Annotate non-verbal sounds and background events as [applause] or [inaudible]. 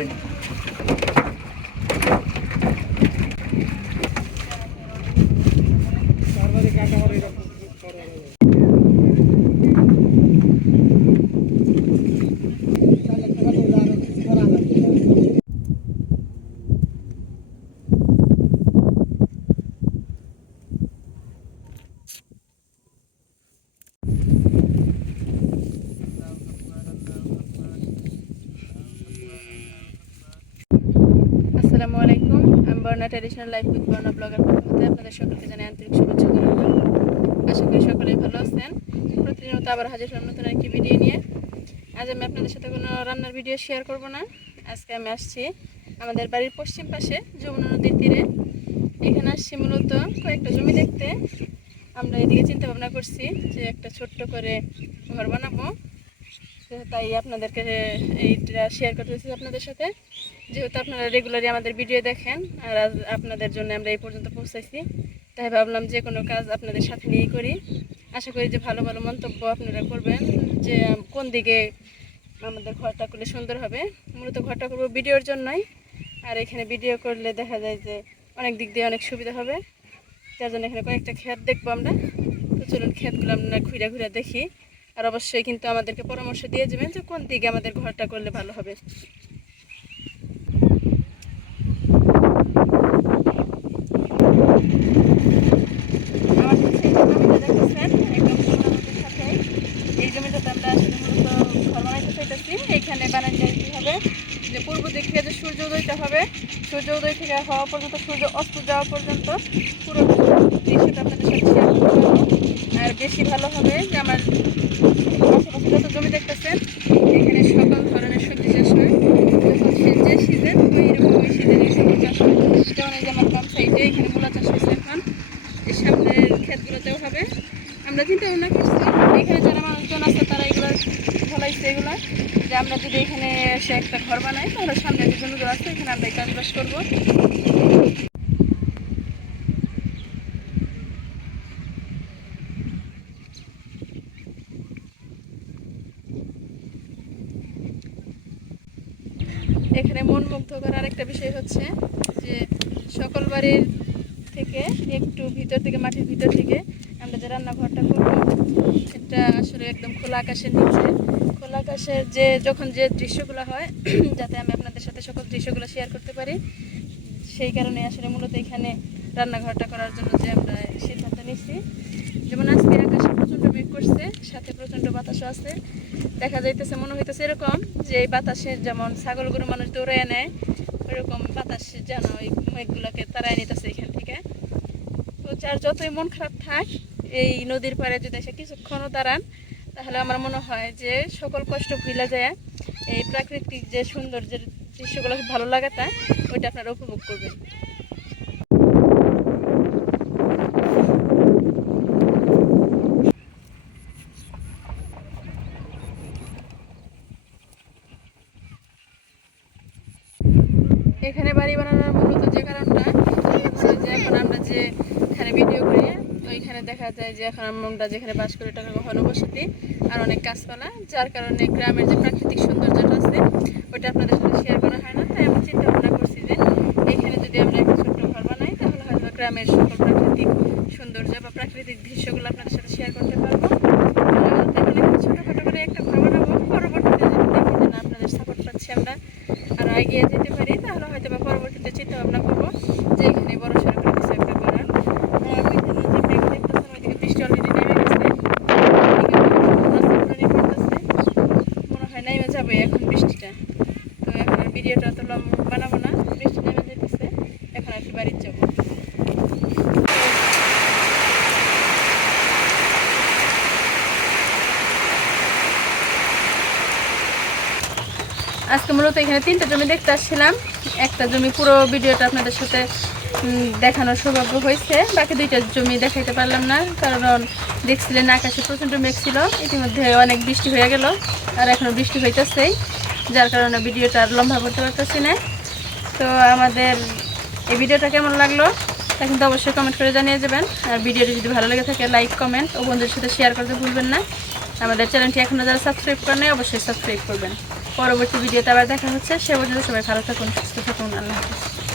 পারেন আসসালামু আলাইকুম। আমি Borna traditional life with Borna blogger পক্ষ হতে আপনাদের সকলকে জানাই আন্তরিক শুভেচ্ছা আশা করি সকলেই ভালো আছেন। প্রতিনিয়ত আবার হাজির হলাম নতুন একটি ভিডিও নিয়ে। আজ আমি আপনাদের সাথে কোনো রান্নার ভিডিও শেয়ার করব না। আজকে আমি আসছি আমাদের বাড়ির পশ্চিম পাশে যমুনা নদীর তীরে। এখানে আসছি মূলত কয়েকটা জমি দেখতে। আমরা এদিকে চিন্তা ভাবনা করছি যে একটা ছোট্ট করে ঘর বানাবো। তাই আপনাদেরকে এইটা শেয়ার করতে চাইছি আপনাদের সাথে। যেহেতু আপনারা রেগুলারই আমাদের ভিডিও দেখেন, আর আজ আপনাদের জন্য আমরা এই পর্যন্ত পৌঁছাইছি, তাই ভাবলাম যে কোনো কাজ আপনাদের সাথে নিয়েই করি। আশা করি যে ভালো ভালো মন্তব্য আপনারা করবেন, যে কোন দিকে আমাদের ঘরটা করলে সুন্দর হবে। মূলত ঘরটা করব ভিডিওর জন্যই, আর এখানে ভিডিও করলে দেখা যায় যে অনেক দিক দিয়ে অনেক সুবিধা হবে। তার জন্য এখানে কয়েকটা ক্ষেত দেখব আমরা। তো চলুন ক্ষেতগুলো আমরা ঘুরে ঘুরে দেখি। আর অবশ্যই কিন্তু আমাদেরকে পরামর্শ দিয়ে যাবেন যে কোন দিকে আমাদের ঘরটা করলে ভালো হবে। হবে? যে পূর্ব দিক থেকে যে সূর্য হবে সূর্য উদয় থেকে হওয়া পর্যন্ত, সূর্য অস্ত যাওয়া পর্যন্ত পুরো দৃশ্যটা আপনাদের সাথে আর বেশি ভালো হবে যে আমার যত জমি দেখতেছেন, এখানে সকল ধরনের সবজি চাষ হয়। যে সিজন, ওই রকম ওই সিজনে সবজি চাষ হয়। যেমন এই যে আমার বাম সাইডে এখানে মূলা চাষ হয়েছে এখন। এই সামনের ক্ষেতগুলোতেও হবে। আমরা ভাবনা করছি। এখানে যারা মানুষজন আছে, তারা এগুলো ফলাইছে এগুলো। যে আমরা যদি এখানে এসে একটা ঘর বানাই, তাহলে সামনে যে জমিগুলো আছে, এখানে আমরা এই চাষবাস করব। এখানে মন মুগ্ধ করার একটা বিষয় হচ্ছে যে সকল বাড়ির থেকে একটু ভিতর থেকে, মাটির ভিতর থেকে আমরা যে রান্নাঘরটা করব, সেটা আসলে একদম খোলা আকাশের নিচে। খোলা আকাশের যে যখন যে দৃশ্যগুলো হয়, [clears throat] যাতে আমি আপনাদের সাথে সকল দৃশ্যগুলো শেয়ার করতে পারি, সেই কারণে আসলে মূলত এখানে রান্নাঘরটা করার জন্য যে আমরা সিদ্ধান্ত নিচ্ছি যেমন আজকে আকাশে প্রচণ্ড মেঘ করছে, সাথে প্রচণ্ড বাতাসও আছে। দেখা যাইতেছে, মনে হইতেছে এরকম যে এই বাতাসের যেমন ছাগল গরু মানুষ দৌড়ায় নেয়, ওরকম বাতাস যেন ওই মেঘগুলোকে তাড়ায় নিতেছে এখান থেকে। তো যার যতই মন খারাপ থাক, এই নদীর পাড়ে যদি এসে কিছুক্ষণও দাঁড়ান, তাহলে আমার মনে হয় যে সকল কষ্ট ভুলে যায়। এই প্রাকৃতিক যে সৌন্দর্যের দৃশ্যগুলো ভালো লাগাটা ওইটা আপনারা উপভোগ করবেন। এখানে বাড়ি বানানোর মূলত যে কারণটা, যে এখন আমরা যে এখানে ভিডিও করি ওইখানে দেখা যায় যে এখন আমরা যেখানে বাস করি হলো ঘনবসতি আর অনেক গাছপালা, যার কারণে গ্রামের যে প্রাকৃতিক সৌন্দর্যটা আছে, ওইটা আপনাদের সাথে শেয়ার করা হয় না। তাই আমি চিন্তা ভাবনা করছি যে এখানে যদি আমরা একটা ছোট্ট ঘর বানাই, তাহলে হয়তো গ্রামের সকল প্রাকৃতিক সৌন্দর্য বা প্রাকৃতিক দৃশ্যগুলো আপনাদের সাথে শেয়ার করতে পারব আপাতত এখন একটা ছোটোখাটো করে একটা ঘর বানাবো পরবর্তীতে যদি দেখি যে না আপনাদের সাপোর্ট পাচ্ছি আমরা আরও এগিয়ে যেতে পারি, তাহলে হয়তো বা পরবর্তীতে চিন্তা ভাবনা করব যে এখানে বড় সড়ো একটা করার। বৃষ্টি নেমে গেছে। মনে হয় নেমে যাবে এখন বৃষ্টিটা। তো এখন ভিডিওটা তো বানাবো না। বৃষ্টি নেমে যেতেছে। এখন আর কি বাড়ির যাব। আজকে মূলত এখানে তিনটা জমি দেখতে আসছিলাম। একটা জমি পুরো ভিডিওটা আপনাদের সাথে দেখানোর সৌভাগ্য হয়েছে। বাকি দুইটা জমি দেখাইতে পারলাম না, কারণ দেখছিলেন আকাশে প্রচণ্ড মেঘ ছিল। ইতিমধ্যে অনেক বৃষ্টি হয়ে গেল, আর এখনও বৃষ্টি হইতেছেই যার কারণে ভিডিওটা আর লম্বা করতে পারতেছি না। তো আমাদের এই ভিডিওটা কেমন লাগল, তা কিন্তু অবশ্যই কমেন্ট করে জানিয়ে যাবেন। আর ভিডিওটি যদি ভালো লেগে থাকে লাইক কমেন্ট ও বন্ধুদের সাথে শেয়ার করতে ভুলবেন না। আমাদের চ্যানেলটি এখনও যারা সাবস্ক্রাইব করেন অবশ্যই সাবস্ক্রাইব করবেন। পরবর্তী ভিডিওতে আবার দেখা হচ্ছে। সে পর্যন্ত সবাই ভালো থাকুন সুস্থ থাকুন আল্লাহ হাফিজ।